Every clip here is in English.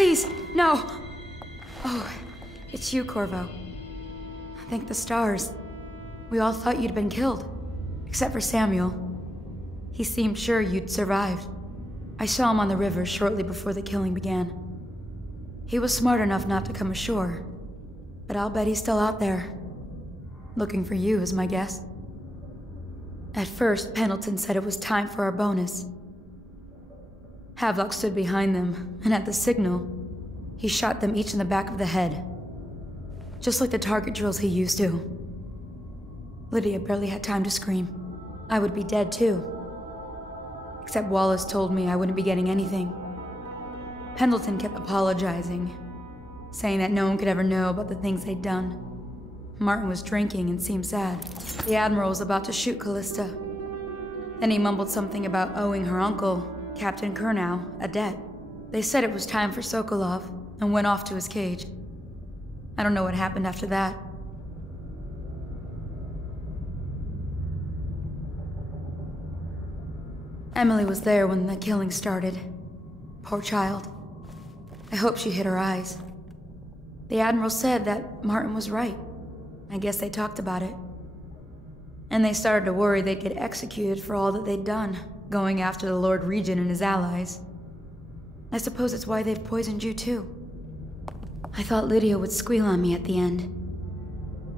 Please, no! Oh, it's you, Corvo. Thank the stars. We all thought you'd been killed. Except for Samuel. He seemed sure you'd survived. I saw him on the river shortly before the killing began. He was smart enough not to come ashore. But I'll bet he's still out there. Looking for you, is my guess. At first, Pendleton said it was time for our bonus. Havelock stood behind them, and at the signal, he shot them each in the back of the head. Just like the target drills he used to. Lydia barely had time to scream. I would be dead too. Except Wallace told me I wouldn't be getting anything. Pendleton kept apologizing, saying that no one could ever know about the things they'd done. Martin was drinking and seemed sad. The Admiral was about to shoot Callista. Then he mumbled something about owing her uncle, Captain Kurnow, a debt. They said it was time for Sokolov, and went off to his cage. I don't know what happened after that. Emily was there when the killing started. Poor child. I hope she hid her eyes. The Admiral said that Martin was right. I guess they talked about it. And they started to worry they'd get executed for all that they'd done, going after the Lord Regent and his allies. I suppose it's why they've poisoned you too. I thought Lydia would squeal on me at the end.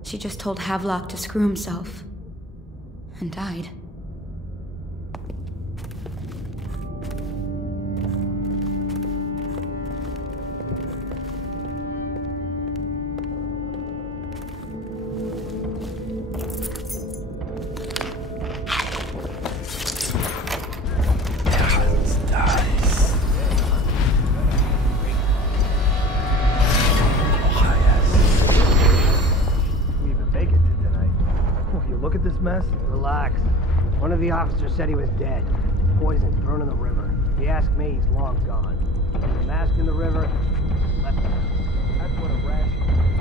She just told Havelock to screw himself. And died. Mess? Relax. One of the officers said he was dead. Poisoned, thrown in the river. If you ask me, he's long gone. The mask in the river, left. That's what a ration.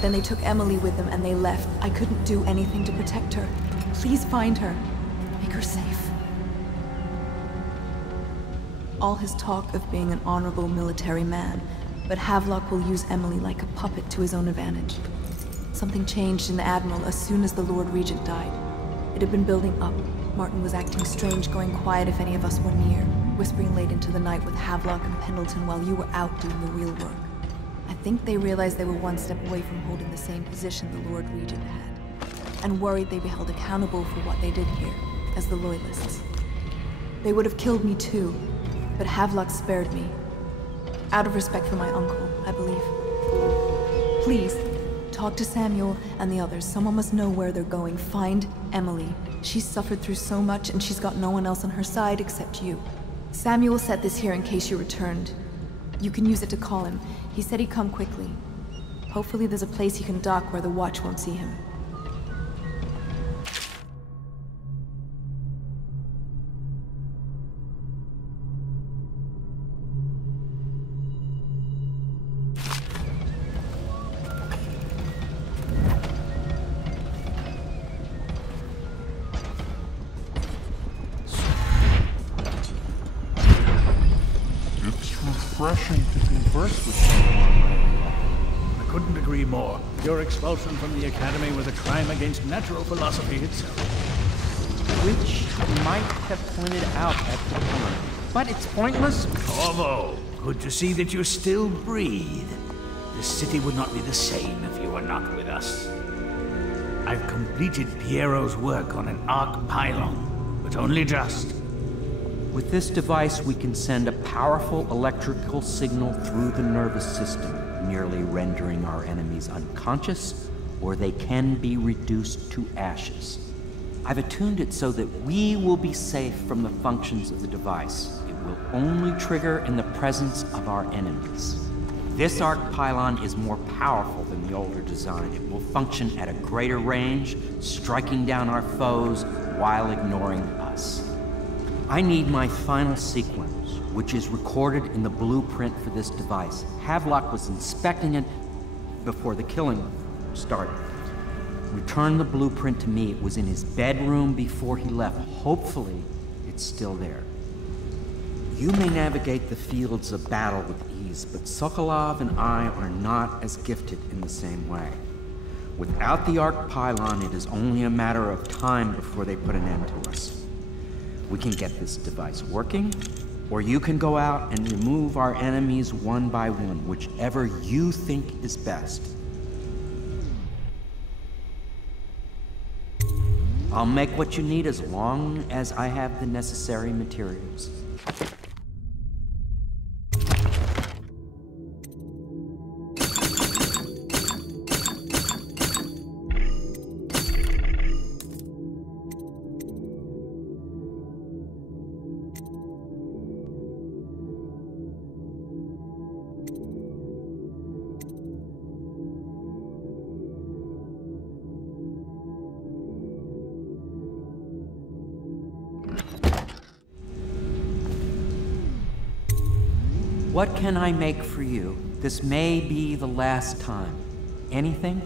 Then they took Emily with them and they left. I couldn't do anything to protect her. Please find her. Make her safe. All his talk of being an honorable military man, but Havelock will use Emily like a puppet to his own advantage. Something changed in the Admiral as soon as the Lord Regent died. It had been building up. Martin was acting strange, going quiet if any of us were near, whispering late into the night with Havelock and Pendleton while you were out doing the real work. I think they realized they were one step away from holding the same position the Lord Regent had, and worried they'd be held accountable for what they did here, as the Loyalists. They would have killed me too, but Havelock spared me. Out of respect for my uncle, I believe. Please, talk to Samuel and the others. Someone must know where they're going. Find Emily. She's suffered through so much, and she's got no one else on her side except you. Samuel set this here in case you returned. You can use it to call him. He said he'd come quickly. Hopefully there's a place he can dock where the watch won't see him. Refreshing to converse with someone. couldn't agree more. Your expulsion from the Academy was a crime against natural philosophy itself. Which might have pointed out at the time. But it's pointless. Corvo, good to see that you still breathe. The city would not be the same if you were not with us. I've completed Piero's work on an arc pylon, but only just. With this device, we can send a powerful electrical signal through the nervous system, nearly rendering our enemies unconscious, or they can be reduced to ashes. I've attuned it so that we will be safe from the functions of the device. It will only trigger in the presence of our enemies. This arc pylon is more powerful than the older design. It will function at a greater range, striking down our foes while ignoring us. I need my final sequence, which is recorded in the blueprint for this device. Havelock was inspecting it before the killing started. Return the blueprint to me. It was in his bedroom before he left. Hopefully, it's still there. You may navigate the fields of battle with ease, but Sokolov and I are not as gifted in the same way. Without the arc pylon, it is only a matter of time before they put an end to us. We can get this device working, or you can go out and remove our enemies one by one, whichever you think is best. I'll make what you need as long as I have the necessary materials. What can I make for you? This may be the last time. Anything?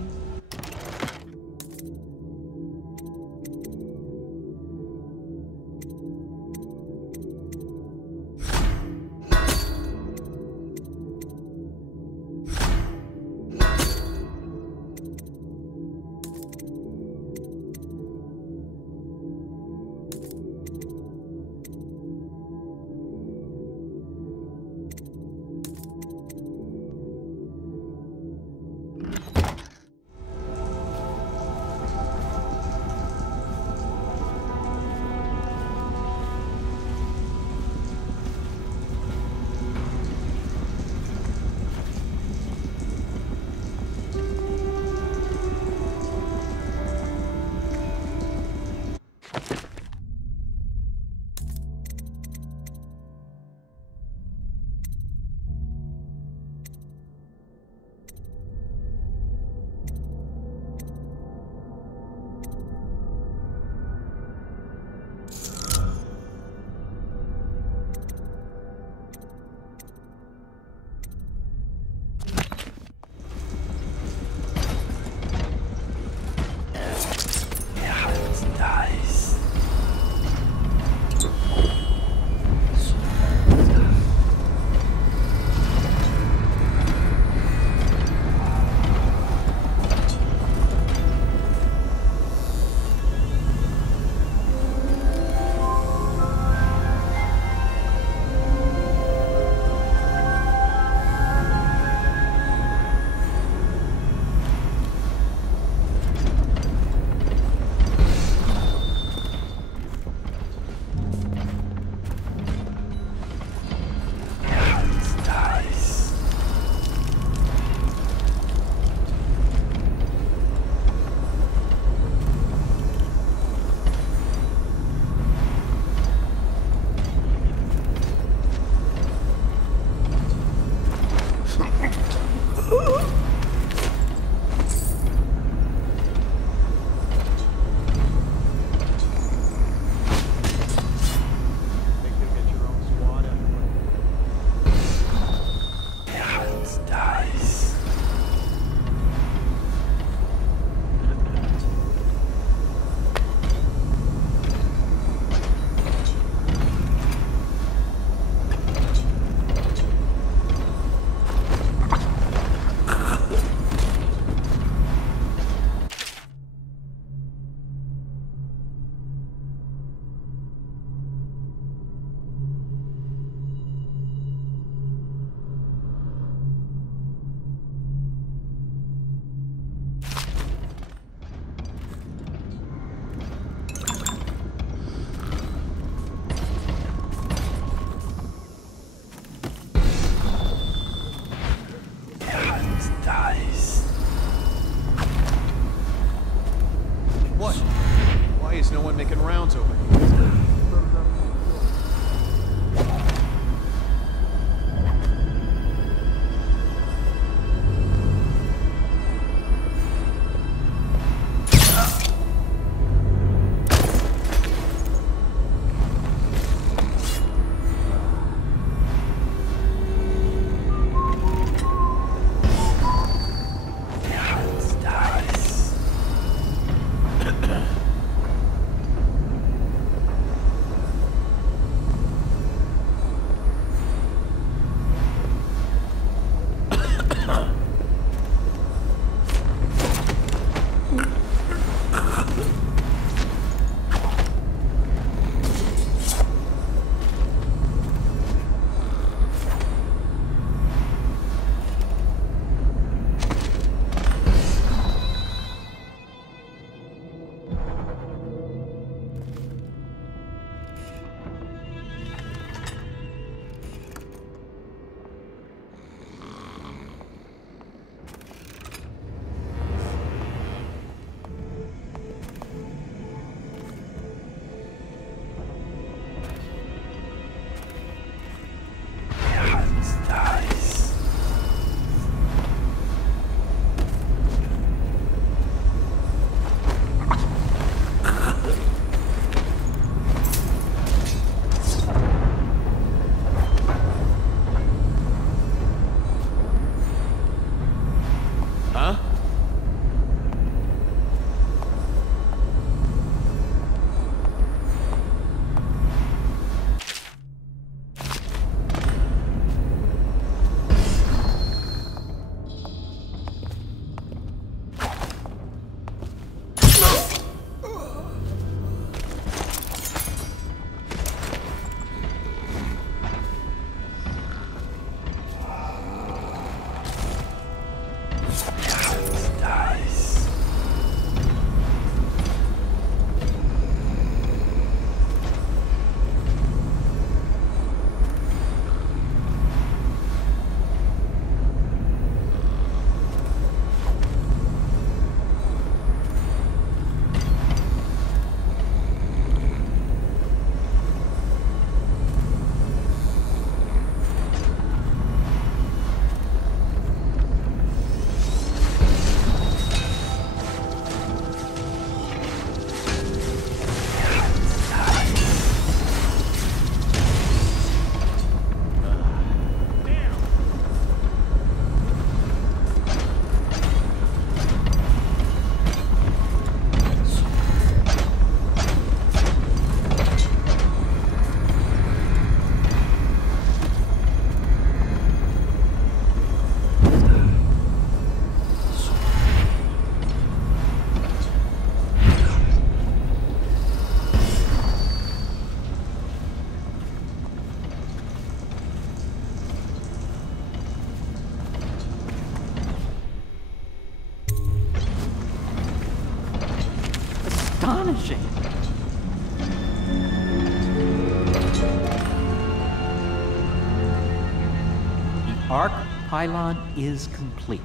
arc pylon is complete.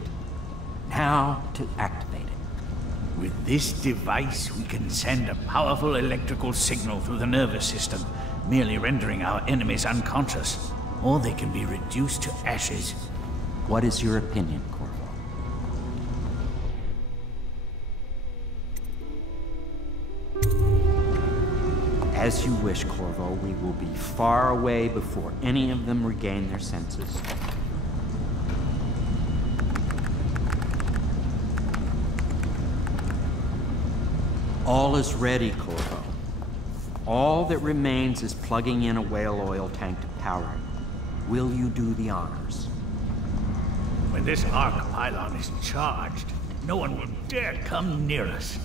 Now to activate it. With this device, we can send a powerful electrical signal through the nervous system, merely rendering our enemies unconscious, or they can be reduced to ashes. What is your opinion, Corvo? As you wish, Corvo. We will be far away before any of them regain their senses. All is ready, Corvo. All that remains is plugging in a whale oil tank to power it. Will you do the honors? When this arc pylon is charged, no one will dare come near us.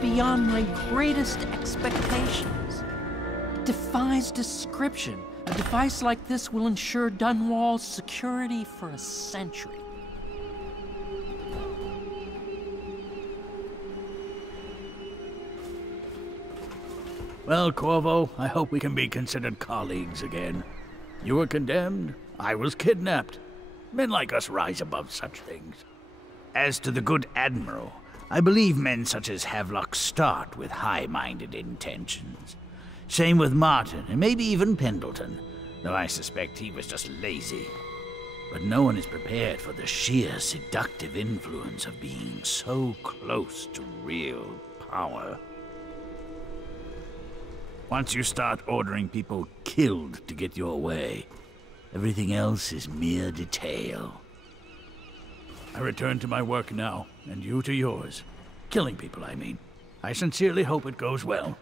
Beyond my greatest expectations. It defies description. A device like this will ensure Dunwall's security for a century. Well, Corvo, I hope we can be considered colleagues again. You were condemned, I was kidnapped. Men like us rise above such things. As to the good Admiral, I believe men such as Havelock start with high-minded intentions. Same with Martin, and maybe even Pendleton, though I suspect he was just lazy. But no one is prepared for the sheer seductive influence of being so close to real power. Once you start ordering people killed to get your way, everything else is mere detail. I return to my work now, and you to yours. Killing people, I mean. I sincerely hope it goes well.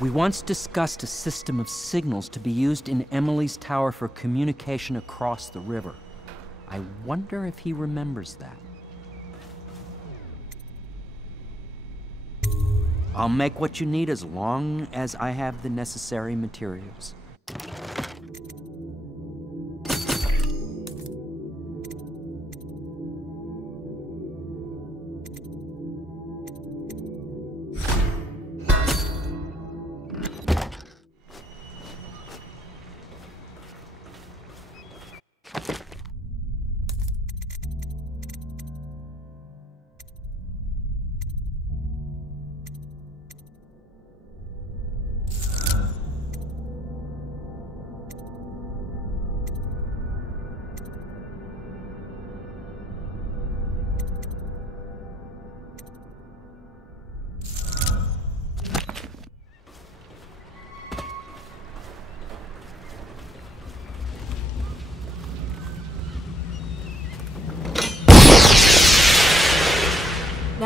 We once discussed a system of signals to be used in Emily's tower for communication across the river. I wonder if he remembers that. I'll make what you need as long as I have the necessary materials.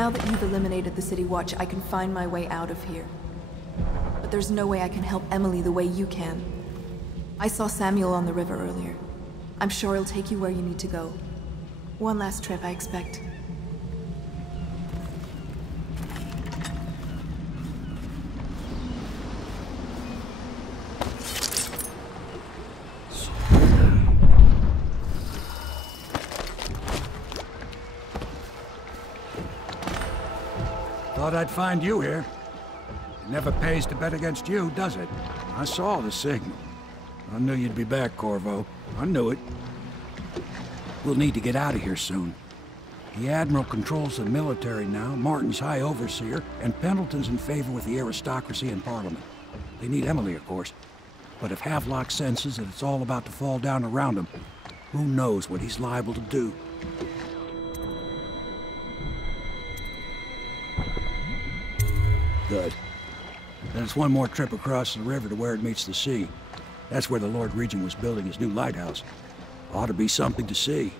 Now that you've eliminated the City Watch, I can find my way out of here. But there's no way I can help Emily the way you can. I saw Samuel on the river earlier. I'm sure he'll take you where you need to go. One last trip, I expect. Thought I'd find you here. It never pays to bet against you, does it? I saw the signal. I knew you'd be back, Corvo. I knew it. We'll need to get out of here soon. The Admiral controls the military now, Martin's High Overseer, and Pendleton's in favor with the aristocracy and Parliament. They need Emily, of course. But if Havelock senses that it's all about to fall down around him, who knows what he's liable to do. Good. Then it's one more trip across the river to where it meets the sea. That's where the Lord Regent was building his new lighthouse. Ought to be something to see.